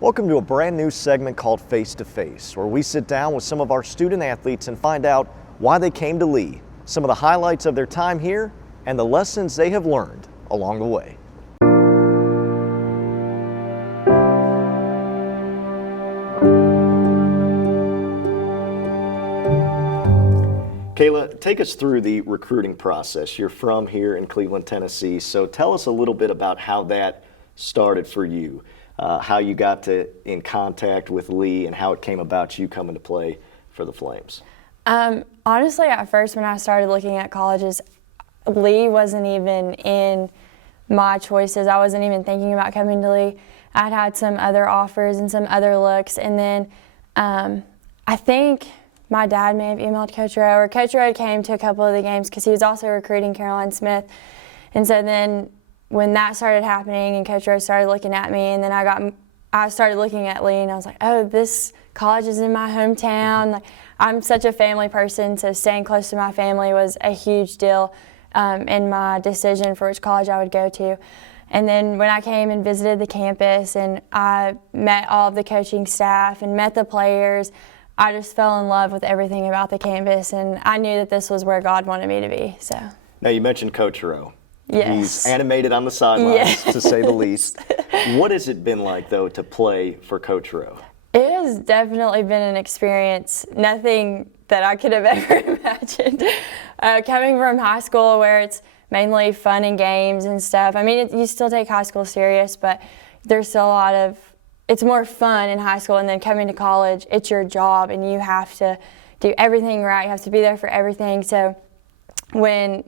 Welcome to a brand new segment called Face to Face, where we sit down with some of our student athletes and find out why they came to Lee, some of the highlights of their time here, and the lessons they have learned along the way. Kayla, take us through the recruiting process. You're from here in Cleveland, Tennessee, so tell us a little bit about how that started for you. How you got in contact with Lee and how it came about you coming to play for the Flames. Honestly, at first when I started looking at colleges, Lee wasn't even in my choices. I wasn't even thinking about coming to Lee. I'd had some other offers and some other looks, and then I think my dad may have emailed Coach Rowe, or Coach Rowe came to a couple of the games because he was also recruiting Caroline Smith. And so then when that started happening and Coach Rowe started looking at me, and then I started looking at Lee, and I was like, oh, this college is in my hometown. Like, I'm such a family person, so staying close to my family was a huge deal in my decision for which college I would go to. And then when I came and visited the campus and I met all of the coaching staff and met the players, I just fell in love with everything about the campus, and I knew that this was where God wanted me to be. So. Now, you mentioned Coach Rowe. Yes. He's animated on the sidelines, yes, to say the least. What has it been like, though, to play for Coach Rowe? It has definitely been an experience, nothing that I could have ever imagined. Coming from high school where it's mainly fun and games and stuff. I mean, you still take high school serious, but there's still a lot of, it's more fun in high school, and then coming to college, it's your job, and you have to do everything right. You have to be there for everything. So when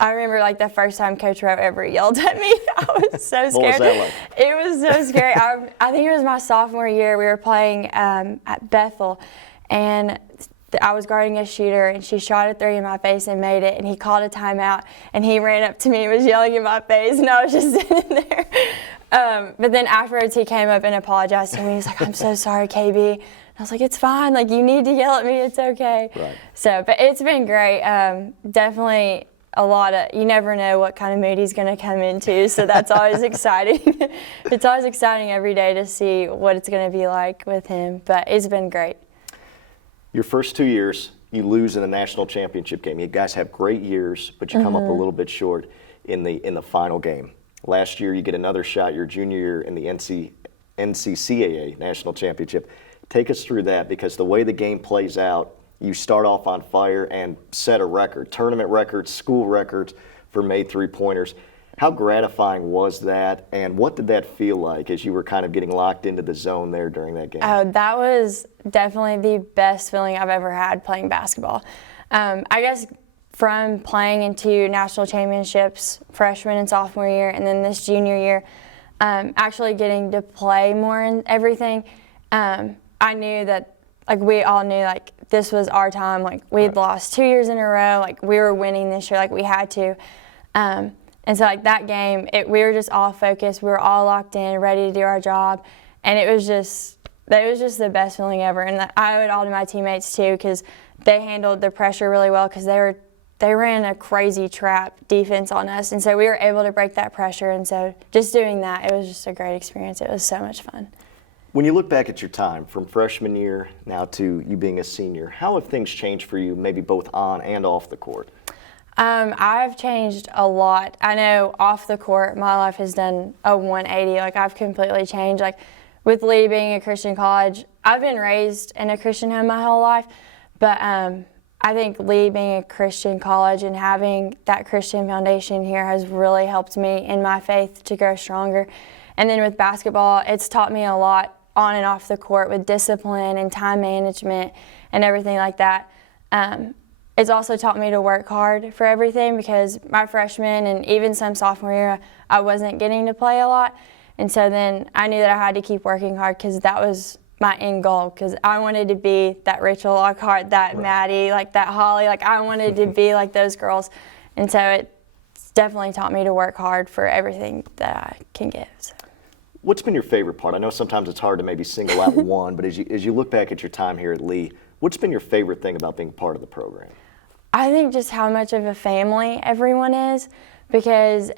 I remember, like, the first time Coach Rowe ever yelled at me, I was so scared. What was that like? It was so scary. I think it was my sophomore year. We were playing at Bethel, and I was guarding a shooter, and she shot a three in my face and made it, and he called a timeout, and he ran up to me and was yelling in my face, and I was just sitting there. But then afterwards, he came up and apologized to me. He's like, I'm so sorry, KB. And I was like, it's fine. Like, you need to yell at me. It's okay. Right. So, but it's been great. Definitely a lot of, you never know what kind of mood he's going to come into, so that's always exciting. It's always exciting every day to see what it's going to be like with him, but it's been great. Your first 2 years, you lose in the national championship game. You guys have great years, but you come up a little bit short in the final game. Last year, you get another shot your junior year in the NCCAA national championship. Take us through that, because the way the game plays out, you start off on fire and set a record, tournament records, school records for made three-pointers. How gratifying was that, and what did that feel like as you were kind of getting locked into the zone there during that game? Oh, that was definitely the best feeling I've ever had playing basketball. I guess from playing into national championships freshman and sophomore year, and then this junior year, actually getting to play more in everything, I knew that, like, we all knew, like, this was our time. Like, we'd lost 2 years in a row. Like, we were winning this year. Like, we had to. And so, like, that game, we were just all focused. We were all locked in, ready to do our job. And it was just the best feeling ever. And I owe it all to my teammates, too, because they handled the pressure really well, because they ran a crazy trap defense on us. And so we were able to break that pressure. And so just doing that, it was just a great experience. It was so much fun. When you look back at your time from freshman year now to you being a senior, how have things changed for you, maybe both on and off the court? I've changed a lot. I know off the court, my life has done a 180. Like, I've completely changed. Like, with Lee being a Christian college, I've been raised in a Christian home my whole life, but I think Lee being a Christian college and having that Christian foundation here has really helped me in my faith to grow stronger. And then with basketball, it's taught me a lot on and off the court with discipline and time management and everything like that. It's also taught me to work hard for everything, because my freshman and even some sophomore year, I wasn't getting to play a lot. And so then I knew that I had to keep working hard, because that was my end goal, because I wanted to be that Rachel Lockhart, that Maddie, like that Holly. Like, I wanted to be like those girls. And so it's definitely taught me to work hard for everything that I can give. So. What's been your favorite part? I know sometimes it's hard to maybe single out one, but as you look back at your time here at Lee, what's been your favorite thing about being part of the program? I think just how much of a family everyone is, because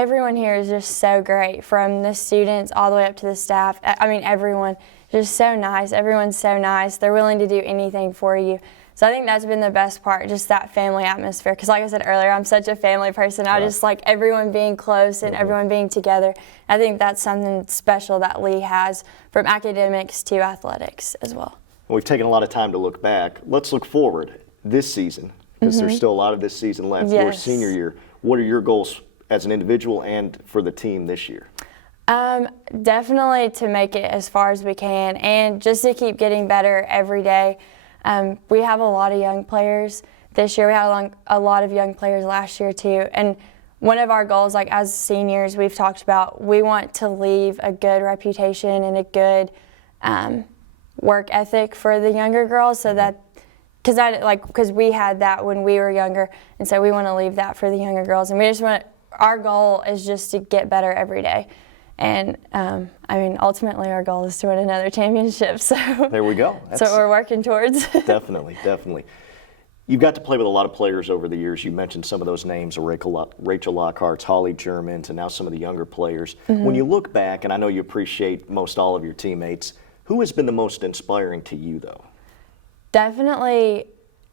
everyone here is just so great, from the students all the way up to the staff. I mean, everyone just so nice. Everyone's so nice. They're willing to do anything for you. So I think that's been the best part, just that family atmosphere. Because like I said earlier, I'm such a family person. I just like everyone being close and everyone being together. I think that's something special that Lee has, from academics to athletics as well. We've taken a lot of time to look back. Let's look forward this season, because there's still a lot of this season left. Your Yes. senior year, what are your goals as an individual and for the team this year? Definitely to make it as far as we can, and just to keep getting better every day. We have a lot of young players this year. We had a lot of young players last year too. And one of our goals, like as seniors, we've talked about, we want to leave a good reputation and a good work ethic for the younger girls, so that, because we had that when we were younger, and so we want to leave that for the younger girls. And we just want, our goal is just to get better every day. And I mean, ultimately, our goal is to win another championship. So There we go. That's what we're working towards. Definitely, definitely. You've got to play with a lot of players over the years. You mentioned some of those names, Rachel Lockhart's, Holly Germans, and now some of the younger players. When you look back, and I know you appreciate most all of your teammates, who has been the most inspiring to you, though? Definitely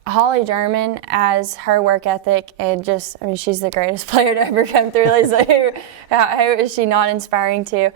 Holly German, as her work ethic, and just, I mean, she's the greatest player to ever come through. Lisa, how is she not inspiring too?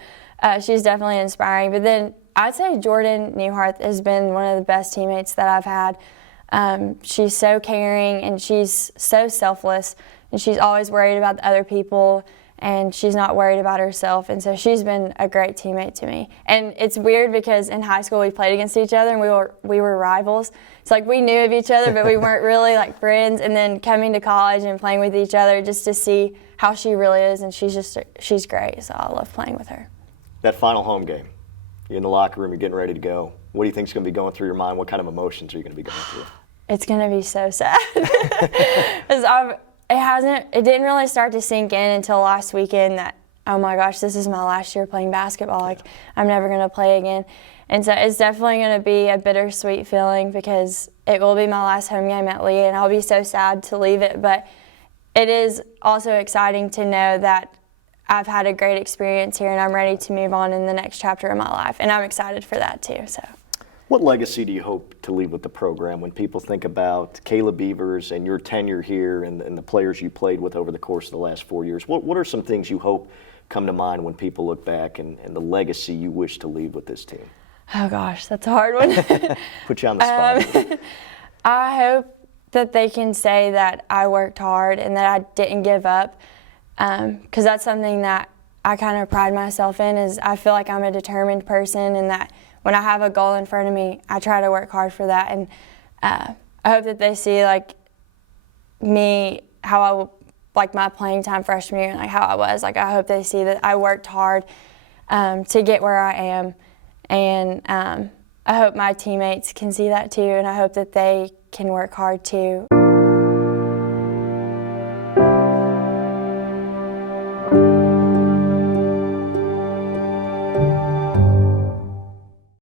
She's definitely inspiring. But then I'd say Jordan Newhart has been one of the best teammates that I've had. She's so caring, and she's so selfless, and she's always worried about the other people, and she's not worried about herself. And so she's been a great teammate to me. And it's weird because in high school we played against each other, and we were rivals. It's like we knew of each other, but we weren't really like friends. And then coming to college and playing with each other, just to see how she really is, and she's great. So I love playing with her. That final home game, you're in the locker room, you're getting ready to go. What do you think is going to be going through your mind? What kind of emotions are you going to be going through? It's going to be so sad. It didn't really start to sink in until last weekend that, oh my gosh, this is my last year playing basketball. Like, I'm never going to play again. And so it's definitely going to be a bittersweet feeling, because it will be my last home game at Lee, and I'll be so sad to leave it. But it is also exciting to know that I've had a great experience here, and I'm ready to move on in the next chapter of my life. And I'm excited for that too. So. What legacy do you hope to leave with the program when people think about Kayla Beavers and your tenure here and the players you played with over the course of the last 4 years? What are some things you hope come to mind when people look back, and the legacy you wish to leave with this team? Oh gosh, that's a hard one. Put you on the spot. I hope that they can say that I worked hard and that I didn't give up, because that's something that I kind of pride myself in, is I feel like I'm a determined person, and that when I have a goal in front of me, I try to work hard for that. And I hope that they see like me, like my playing time freshman year, and like how I was. Like, I hope they see that I worked hard to get where I am. And I hope my teammates can see that too, and I hope that they can work hard too.